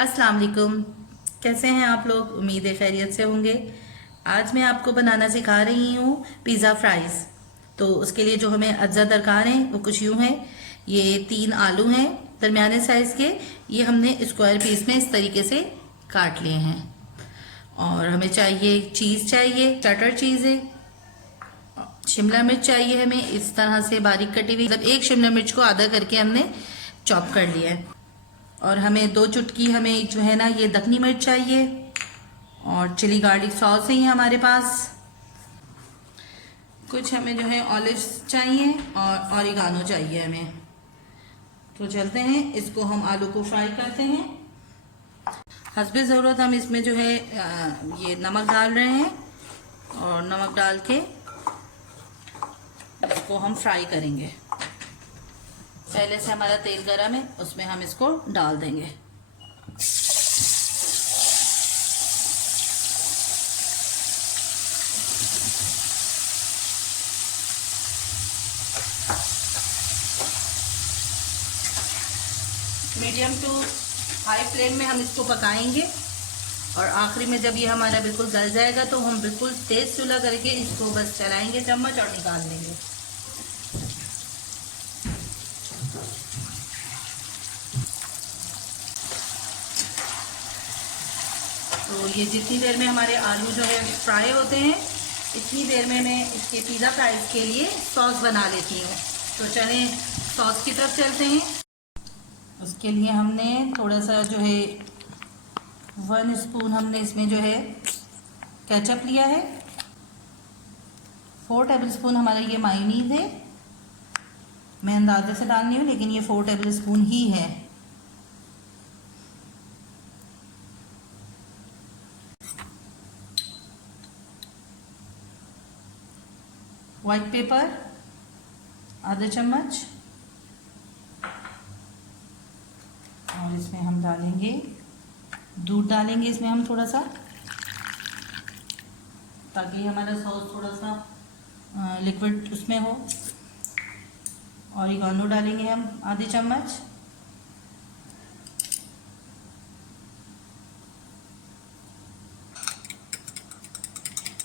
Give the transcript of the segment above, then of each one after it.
अस्सलाम वालेकुम। कैसे हैं आप लोग? उम्मीद है खैरियत से होंगे। आज मैं आपको बनाना सिखा रही हूँ पिज़्ज़ा फ्राइज़। तो उसके लिए जो हमें अज्जा दरकार हैं वो कुछ यूँ हैं। ये 3 आलू हैं दरमियाने साइज़ के। ये हमने स्क्वायर पीस में इस तरीके से काट लिए हैं। और हमें चाहिए चीज़, चाहिए चटर चीज़ है। शिमला मिर्च चाहिए हमें इस तरह से बारीक कटी हुई, मतलब एक शिमला मिर्च को आधा करके हमने चॉप कर लिया है। और हमें 2 चुटकी हमें जो है ना ये दखनी मिर्च चाहिए। और चिली गार्लिक सॉस है ये हमारे पास। कुछ हमें जो है ऑलिव्स चाहिए और ऑरिगानो चाहिए हमें। तो चलते हैं, इसको हम आलू को फ्राई करते हैं। हस्बे ज़रूरत हम इसमें जो है ये नमक डाल रहे हैं। और नमक डाल के इसको हम फ्राई करेंगे। पहले से हमारा तेल गरम है, उसमें हम इसको डाल देंगे। मीडियम टू हाई फ्लेम में हम इसको पकाएंगे। और आखिरी में जब ये हमारा बिल्कुल गल जाएगा तो हम बिल्कुल तेज चूल्हा करके इसको बस चलाएंगे चम्मच और निकाल देंगे। तो ये जितनी देर में हमारे आलू जो है फ्राई होते हैं, इतनी देर में मैं इसके पिज़्ज़ा फ्राइज़ के लिए सॉस बना लेती हूँ। तो चलें सॉस की तरफ चलते हैं। उसके लिए हमने थोड़ा सा जो है 1 स्पून हमने इसमें जो है केचप लिया है। 4 टेबल स्पून हमारा ये मायोनीज़ है। मैं अंदाजे से डालनी हूँ लेकिन ये 4 टेबल स्पून ही है। व्हाइट पेपर आधा चम्मच। और इसमें हम डालेंगे दूध, डालेंगे इसमें हम थोड़ा सा, ताकि हमारा सॉस थोड़ा सा लिक्विड उसमें हो। ऑरिगानो डालेंगे हम आधी चम्मच।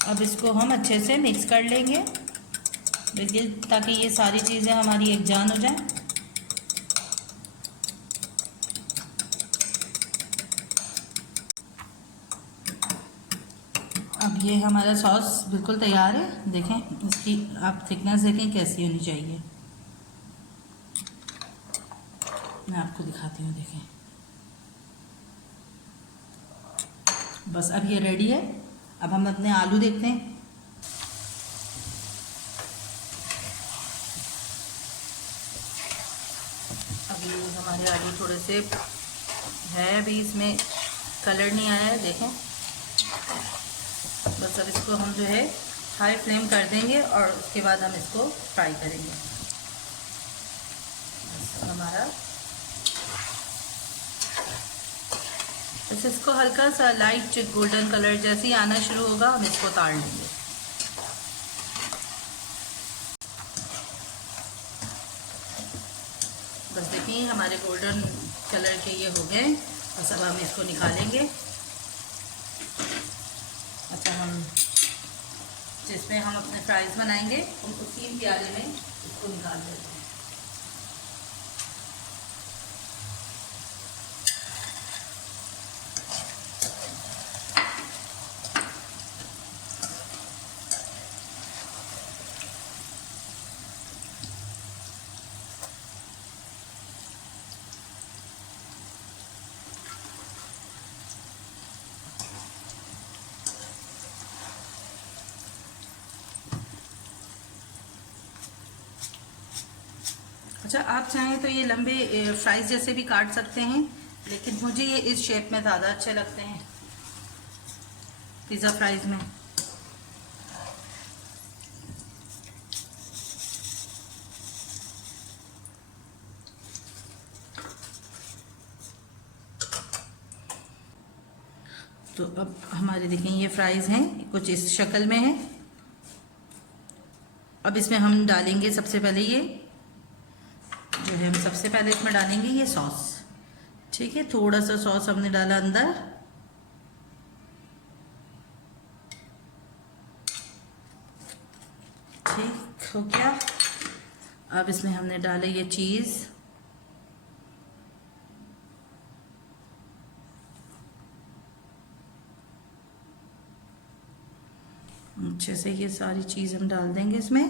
अब इसको हम अच्छे से मिक्स कर लेंगे, देखिए, ताकि ये सारी चीज़ें हमारी एकजान हो जाए। अब ये हमारा सॉस बिल्कुल तैयार है। देखें इसकी आप थिकनेस देखें कैसी होनी चाहिए। मैं आपको दिखाती हूँ, देखें बस अब ये रेडी है। अब हम अपने आलू देखते हैं। अब ये हमारे आलू थोड़े से है, अभी इसमें कलर नहीं आया है, देखें। बस अब इसको हम जो है हाई फ्लेम कर देंगे और उसके बाद हम इसको फ्राई करेंगे। बस हमारा बस इसको हल्का सा लाइट गोल्डन कलर जैसे ही आना शुरू होगा हम इसको उतार लेंगे। बस देखिए हमारे गोल्डन कलर के ये हो गए। बस अब हम इसको निकालेंगे। अच्छा, हम जिसमें हम अपने फ्राइज़ बनाएंगे उनको 3 प्याले में इसको निकाल देते हैं। अच्छा, आप चाहें तो ये लंबे फ्राइज़ जैसे भी काट सकते हैं, लेकिन मुझे ये इस शेप में ज़्यादा अच्छे लगते हैं पिज़्ज़ा फ्राइज़ में। तो अब हमारे देखें ये फ्राइज़ हैं, कुछ इस शक्ल में है। अब इसमें हम डालेंगे सबसे पहले ये जो है, हम सबसे पहले इसमें डालेंगे ये सॉस, ठीक है, थोड़ा सा सॉस हमने डाला अंदर। ठीक हो गया। अब इसमें हमने डाले ये चीज़। अच्छे से ये सारी चीज़ हम डाल देंगे इसमें।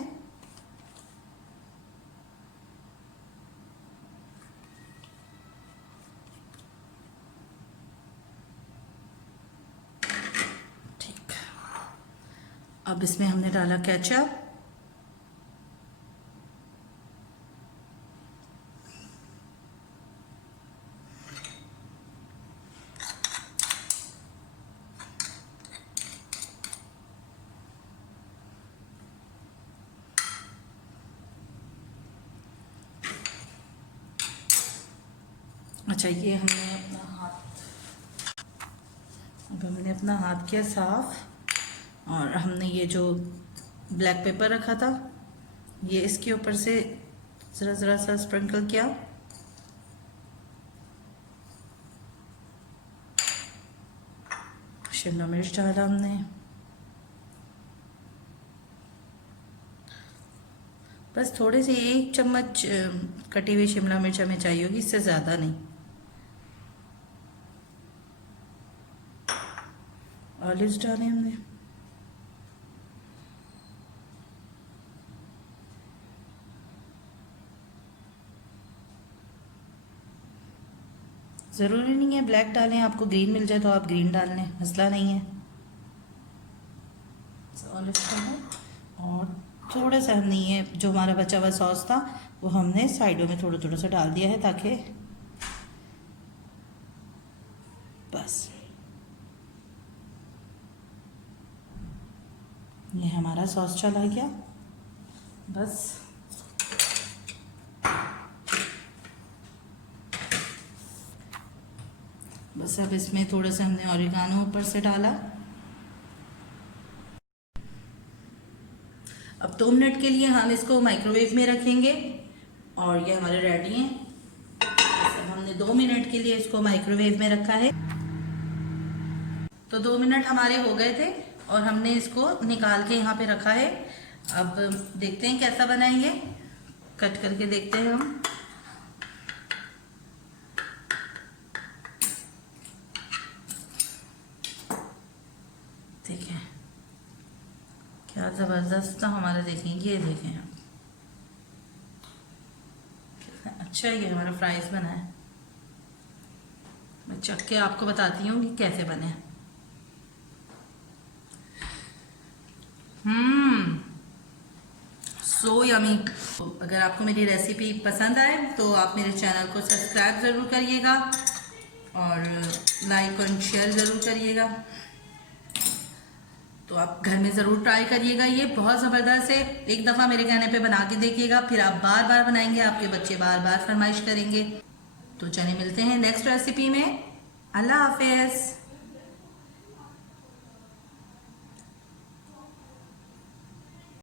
ठीक, अब इसमें हमने डाला केचप। अच्छा, ये हमने अपना हाथ, अब हमने अपना हाथ किया साफ, और हमने ये जो ब्लैक पेपर रखा था ये इसके ऊपर से ज़रा ज़रा सा स्प्रिंकल किया। शिमला मिर्च डाला हमने, बस थोड़े से 1 चम्मच कटी हुई शिमला मिर्च हमें चाहिए होगी, इससे ज़्यादा नहीं। ऑलिव्स डाले हमने, ज़रूरी नहीं है ब्लैक डालें, आपको ग्रीन मिल जाए तो आप ग्रीन डाल लें, मसला नहीं है। ऑलिव्स डालें, और थोड़ा सा हमने ये जो हमारा बचा हुआ सॉस था वो हमने साइडों में थोड़ा थोड़ा सा डाल दिया है, ताकि बस ये हमारा सॉस चला गया। बस अब इसमें थोड़ा सा हमने ऑरिगानो ऊपर से डाला। अब 2 मिनट के लिए हम इसको माइक्रोवेव में रखेंगे, और ये हमारे रेडी हैं। बस हमने 2 मिनट के लिए इसको माइक्रोवेव में रखा है। तो 2 मिनट हमारे हो गए थे और हमने इसको निकाल के यहाँ पे रखा है। अब देखते हैं कैसा बना है, ये कट करके देखते हैं हम। देखें क्या ज़बरदस्त था हमारा, देखें ये देखें आप, अच्छा ये हमारा फ्राइज बना है। मैं चख के आपको बताती हूँ कि कैसे बने। So yummy. अगर आपको मेरी रेसिपी पसंद आए तो आप मेरे चैनल को सब्सक्राइब ज़रूर करिएगा और लाइक और शेयर ज़रूर करिएगा। तो आप घर में ज़रूर ट्राई करिएगा, ये बहुत ज़बरदस्त है। एक दफ़ा मेरे कहने पे बना के देखिएगा, फिर आप बार बार बनाएंगे, आपके बच्चे बार बार फरमाइश करेंगे। तो चलिए मिलते हैं नेक्स्ट रेसिपी में। अल्लाह हाफिज़।